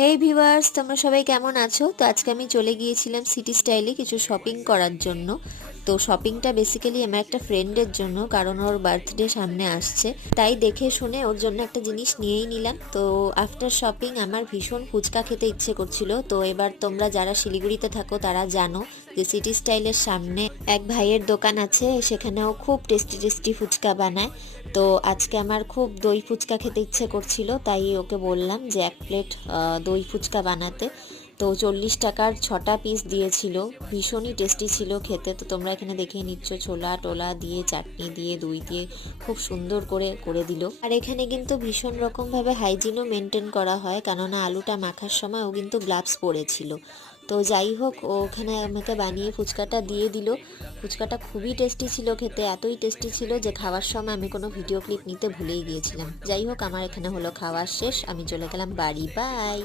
হেই viewers, তোমরা সবাই কেমন আছো? তো আজকে আমি চলে গিয়েছিলাম সিটি স্টাইলে কিছু শপিং করার জন্য। তো শপিংটা বেসিক্যালি আমার একটা ফ্রেন্ডের জন্য, কারণ ওর বার্থডে সামনে আসছে, তাই দেখে শুনে ওর জন্য একটা জিনিস নিয়েই নিলাম। তো আফটার শপিং আমার ভীষণ ফুচকা খেতে ইচ্ছে করছিল। তো এবার তোমরা যারা শিলিগুড়িতে থাকো তারা জানো যে সিটি স্টাইলের সামনে এক ভাইয়ের দোকান আছে, সেখানেও খুব টেস্টি টেস্টি ফুচকা বানায়। তো আজকে আমার খুব দই ফুচকা খেতে ইচ্ছে করছিল, তাই ওকে বললাম যে এক প্লেট দই ফুচকা বানাতে। তো 40 টাকার 6টা পিস দিয়েছিল, ভীষণই টেস্টি ছিল খেতে। তো তোমরা এখানে দেখে নিচ্ছ, ছোলা টোলা দিয়ে, চাটনি দিয়ে, দই দিয়ে খুব সুন্দর করে করে দিল। আর এখানে কিন্তু ভীষণ রকমভাবে হাইজিনও মেনটেন করা হয়, কেননা আলুটা মাখার সময় ও কিন্তু গ্লাভস পরেছিল। তো যাই হোক, ও ওখানে আমাকে বানিয়ে ফুচকাটা দিয়ে দিল। ফুচকাটা খুবই টেস্টি ছিল খেতে, এতই টেস্টি ছিল যে খাওয়ার সময় আমি কোনো ভিডিও ক্লিপ নিতে ভুলেই গিয়েছিলাম। যাই হোক, আমার এখানে হলো খাওয়া শেষ, আমি চলে গেলাম বাড়ি। বাই।